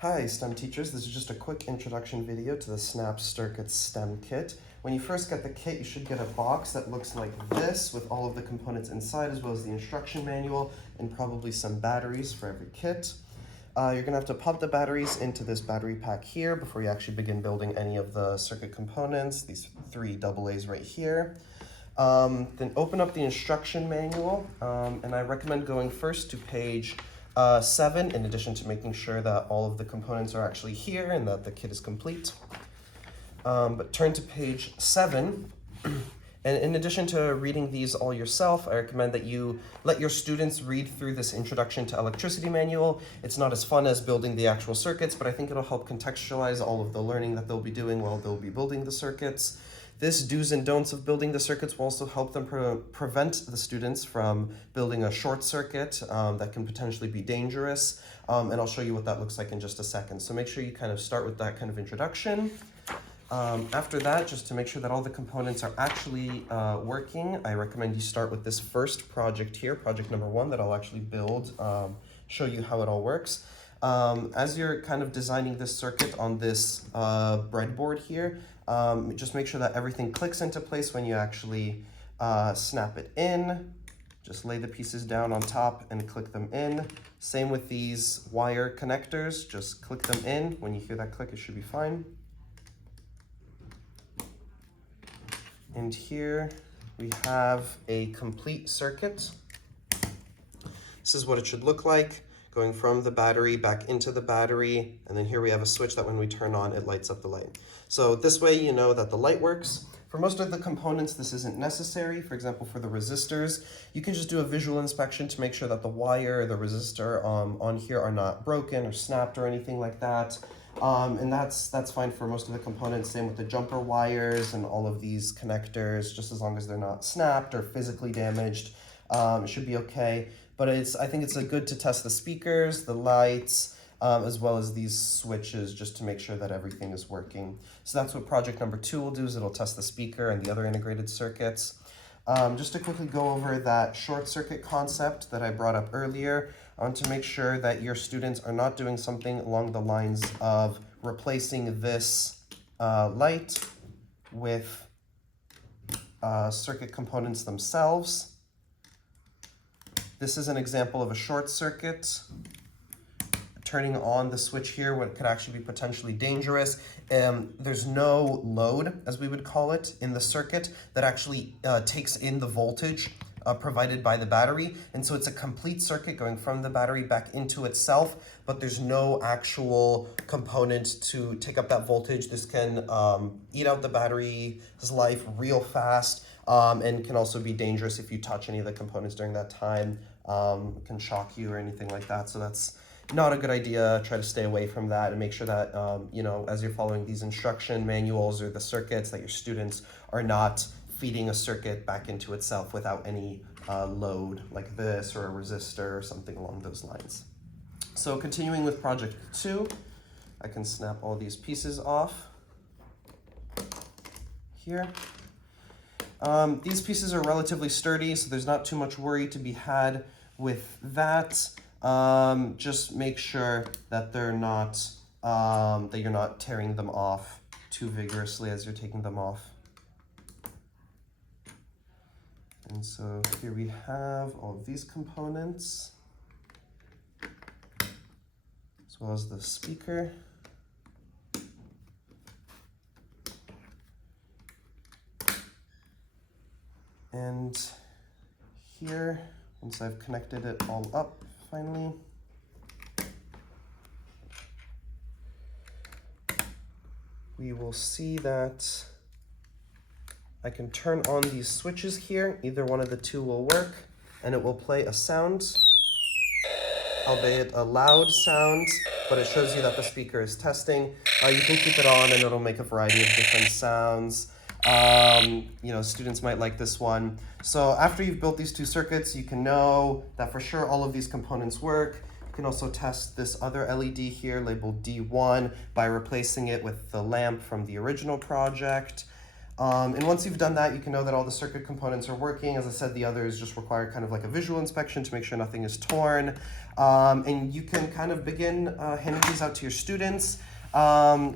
Hi STEM teachers, this is just a quick introduction video to the Snap Circuits STEM kit. When you first get the kit, you should get a box that looks like this with all of the components inside as well as the instruction manual and probably some batteries for every kit. You're going to have to pop the batteries into this battery pack here before you actually begin building any of the circuit components, these three AA's right here. Then open up the instruction manual, and I recommend going first to page 7, in addition to making sure that all of the components are actually here and that the kit is complete. But turn to page 7, and in addition to reading these all yourself, I recommend that you let your students read through this Introduction to Electricity manual. It's not as fun as building the actual circuits, but I think it'll help contextualize all of the learning that they'll be doing while they'll be building the circuits. This do's and don'ts of building the circuits will also help them prevent the students from building a short circuit that can potentially be dangerous. And I'll show you what that looks like in just a second. So make sure you kind of start with that kind of introduction. After that, just to make sure that all the components are actually working, I recommend you start with this first project here, project number 1, that I'll actually build, show you how it all works. As you're kind of designing this circuit on this breadboard here, just make sure that everything clicks into place when you actually snap it in. Just lay the pieces down on top and click them in. Same with these wire connectors, just click them in. When you hear that click, it should be fine. And here we have a complete circuit. This is what it should look like, going from the battery back into the battery, and then here we have a switch that when we turn on, it lights up the light. So this way you know that the light works. For most of the components, this isn't necessary. For example, for the resistors, you can just do a visual inspection to make sure that the wire or the resistor on here are not broken or snapped or anything like that. And that's fine for most of the components. Same with the jumper wires and all of these connectors, just as long as they're not snapped or physically damaged, it should be okay. But I think it's good to test the speakers, the lights, as well as these switches, just to make sure that everything is working. So that's what project number 2 will do, is it'll test the speaker and the other integrated circuits. Just to quickly go over that short circuit concept that I brought up earlier, I want to make sure that your students are not doing something along the lines of replacing this light with circuit components themselves. This is an example of a short circuit. Turning on the switch here, what could actually be potentially dangerous. There's no load, as we would call it, in the circuit that actually takes in the voltage provided by the battery. And so it's a complete circuit going from the battery back into itself, but there's no actual component to take up that voltage. This can eat out the battery's life real fast, and can also be dangerous if you touch any of the components during that time. It can shock you or anything like that. So that's not a good idea. Try to stay away from that and make sure that, as you're following these instruction manuals or the circuits, that your students are not feeding a circuit back into itself without any load like this or a resistor or something along those lines. So continuing with project 2, I can snap all these pieces off here. These pieces are relatively sturdy, so there's not too much worry to be had with that. Just make sure that they're not, that you're not tearing them off too vigorously as you're taking them off. And so here we have all of these components, as well as the speaker. And here, once I've connected it all up, finally, we will see that I can turn on these switches here. Either one of the two will work, and it will play a sound, albeit a loud sound, but it shows you that the speaker is testing. You can keep it on and it'll make a variety of different sounds. Students might like this one. So after you've built these 2 circuits, you can know that for sure all of these components work. You can also test this other LED here labeled D1 by replacing it with the lamp from the original project. And once you've done that, you can know that all the circuit components are working. As I said, the others just require kind of like a visual inspection to make sure nothing is torn. And you can kind of begin handing these out to your students.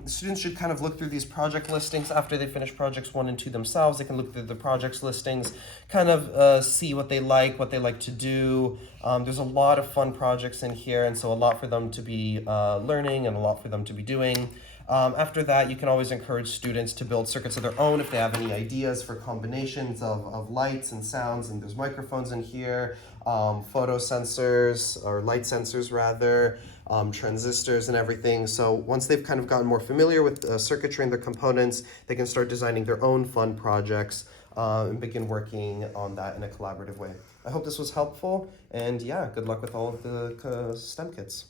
Students should kind of look through these project listings after they finish projects 1 and 2 themselves. They can look through the projects listings, kind of see what they like to do. There's a lot of fun projects in here, and so a lot for them to be learning and a lot for them to be doing. After that, you can always encourage students to build circuits of their own if they have any ideas for combinations of lights and sounds. And there's microphones in here, photo sensors, or light sensors rather, transistors and everything. So once they've kind of gotten more familiar with circuitry and their components, they can start designing their own fun projects and begin working on that in a collaborative way. I hope this was helpful, and yeah, good luck with all of the STEM kits.